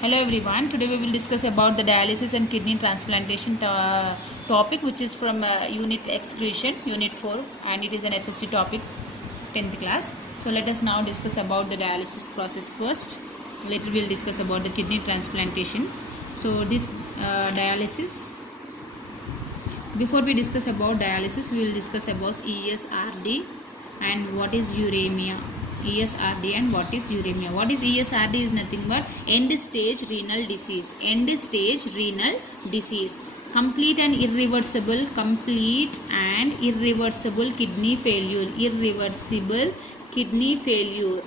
Hello everyone. Today we will discuss about the dialysis and kidney transplantation topic, which is from unit exclusion, unit 4, and it is an SSC topic, 10th class. So let us now discuss about the dialysis process first. Later we will discuss about the kidney transplantation. So this dialysis, before we discuss about dialysis, we will discuss about ESRD and what is uremia. ESRD and what is uremia. What is ESRD is nothing but end stage renal disease. End stage renal disease. Complete and irreversible kidney failure. Irreversible kidney failure.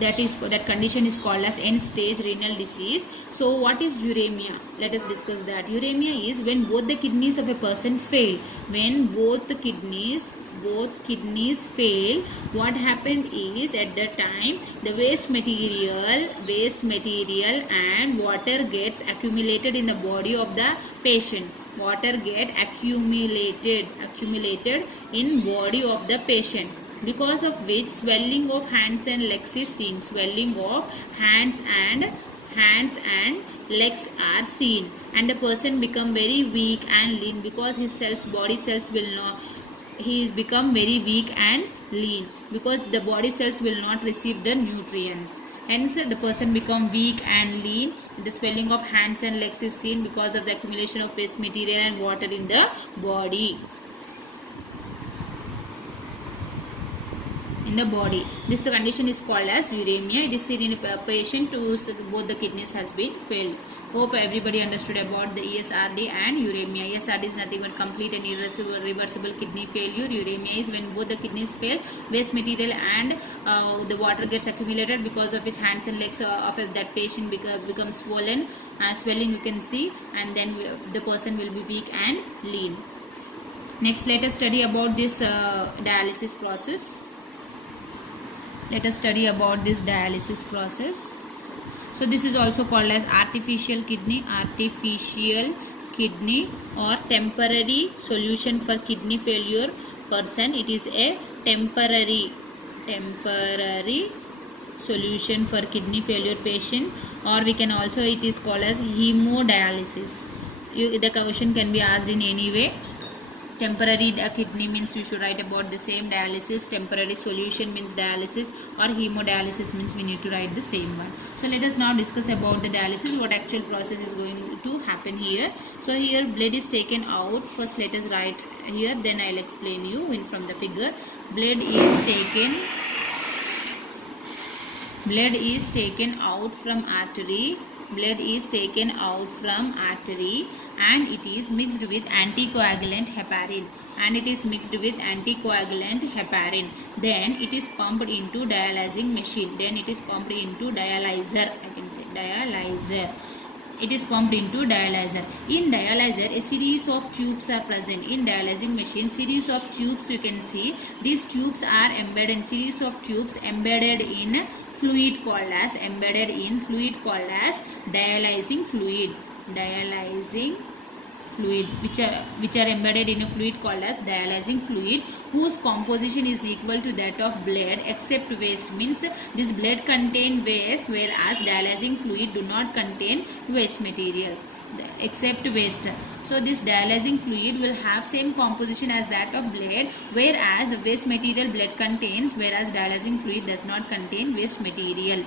That condition is called as end stage renal disease. So what is uremia? Let us discuss that. Uremia is when both the kidneys of a person fail. When both kidneys fail, what happened is, at that time the waste material and water gets accumulated in the body of the patient. Water get accumulated in body of the patient, because of which swelling of hands and legs is seen. Swelling of hands and legs are seen, and the person become very weak and lean, because his body cells will not, he is become very weak and lean because the body cells will not receive the nutrients. Hence the person become weak and lean. The swelling of hands and legs is seen because of the accumulation of waste material and water in the body. This condition is called as uremia. It is seen in a patient whose both the kidneys has been failed. Hope everybody understood about the ESRD and uremia. ESRD is nothing but complete and irreversible kidney failure. Uremia is when both the kidneys fail, waste material and the water gets accumulated, because of which hands and legs of that patient become swollen. Swelling you can see, and then the person will be weak and lean. Next, let us study about this dialysis process. Let us study about this dialysis process. So this is also called as artificial kidney or temporary solution for kidney failure person. It is a temporary solution for kidney failure patient, or we can also, it is called as hemodialysis. The question can be asked in any way. Temporary kidney means you should write about the same dialysis. Temporary solution means dialysis, or hemodialysis means we need to write the same one. So let us now discuss about the dialysis, what actual process is going to happen here. So here blood is taken out. First let us write here, then I will explain you from the figure. Blood is taken out from artery. And it is mixed with anticoagulant heparin. Then it is pumped into dialyzing machine. Dialyzer. It is pumped into dialyzer. In dialyzer, a series of tubes are present. In dialyzing machine, series of tubes you can see. These tubes are embedded in fluid called as dialyzing fluid. Which are embedded in a fluid called as dialyzing fluid, whose composition is equal to that of blood except waste. Means this blood contain waste, whereas dialyzing fluid do not contain waste material except waste. So this dialyzing fluid will have same composition as that of blood, whereas the waste material blood contains, whereas dialyzing fluid does not contain waste material.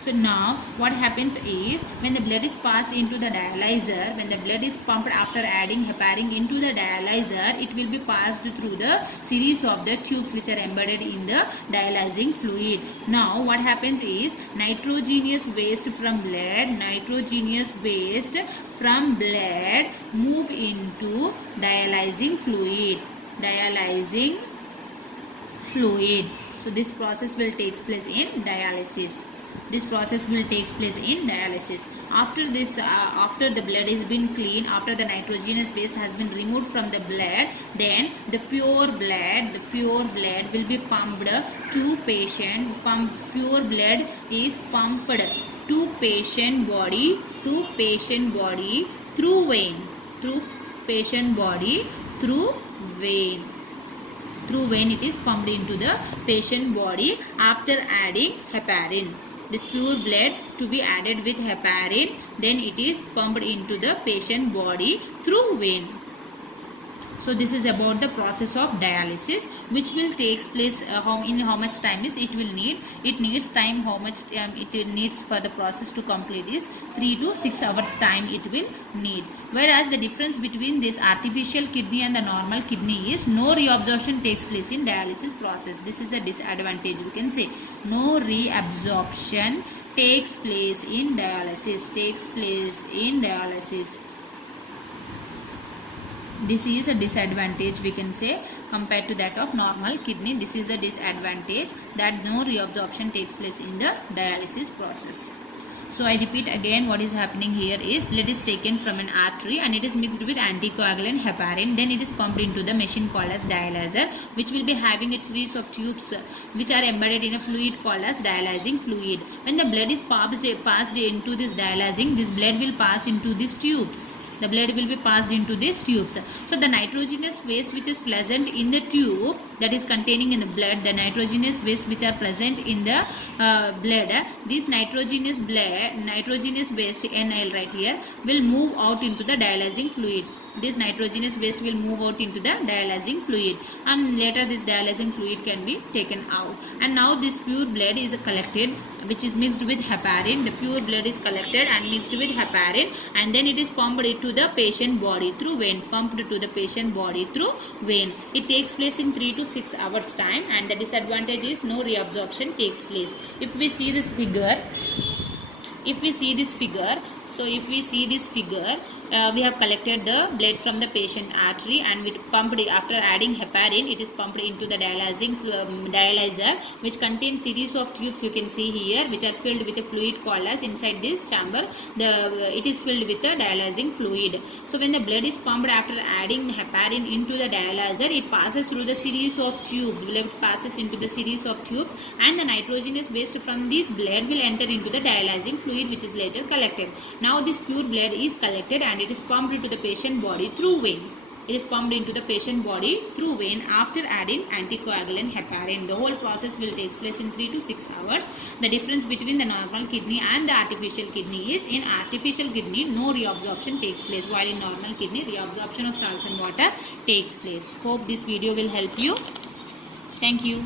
So now what happens is, when the blood is passed into the dialyzer, when the blood is pumped after adding heparin into the dialyzer, it will be passed through the series of the tubes which are embedded in the dialyzing fluid. Now what happens is, nitrogenous waste from blood move into dialyzing fluid. So this process will take place in dialysis. After the blood has been cleaned, after the nitrogenous waste has been removed from the blood, then the pure blood will be pumped to patient. Pure blood is pumped to patient body through vein. Through vein it is pumped into the patient body after adding heparin. this pure blood to be added with heparin, then it is pumped into the patient body through vein. So this is about the process of dialysis, which will takes place in how much time is it will need. It needs time, how much it needs for the process to complete is 3 to 6 hours time it will need. Whereas the difference between this artificial kidney and the normal kidney is no reabsorption takes place in dialysis process. This is a disadvantage, we can say. No reabsorption takes place in dialysis. This is a disadvantage, we can say, compared to that of normal kidney. This is a disadvantage, that no reabsorption takes place in the dialysis process. So I repeat again, what is happening here is blood is taken from an artery and it is mixed with anticoagulant heparin. Then it is pumped into the machine called as dialyzer, which will be having a series of tubes which are embedded in a fluid called as dialyzing fluid. When the blood is passed into this dialyzing, this blood will pass into these tubes. The blood will be passed into these tubes. So the nitrogenous waste which is present in the tube, that is containing in the blood, the nitrogenous waste which are present in the blood, this nitrogenous waste NiL right here will move out into the dialyzing fluid. This nitrogenous waste will move out into the dialyzing fluid, and later this dialyzing fluid can be taken out. And now this pure blood is collected, which is mixed with heparin. The pure blood is collected and mixed with heparin, and then it is pumped into the patient body through vein. It takes place in 3 to 6 hours time, and the disadvantage is no reabsorption takes place. If we see this figure, we have collected the blood from the patient artery, and we pumped it. After adding heparin, it is pumped into the dialyzer, which contains series of tubes, you can see here, which are filled with a fluid called as, inside this chamber it is filled with the dialyzing fluid. So when the blood is pumped after adding heparin into the dialyzer, it passes through the series of tubes. Blood passes into the series of tubes, and the nitrogenous waste from this blood will enter into the dialyzing fluid, which is later collected. Now this pure blood is collected and it is pumped into the patient body through vein. After adding anticoagulant heparin. The whole process will take place in 3 to 6 hours. The difference between the normal kidney and the artificial kidney is, in artificial kidney no reabsorption takes place, while in normal kidney reabsorption of salts and water takes place. Hope this video will help you. Thank you.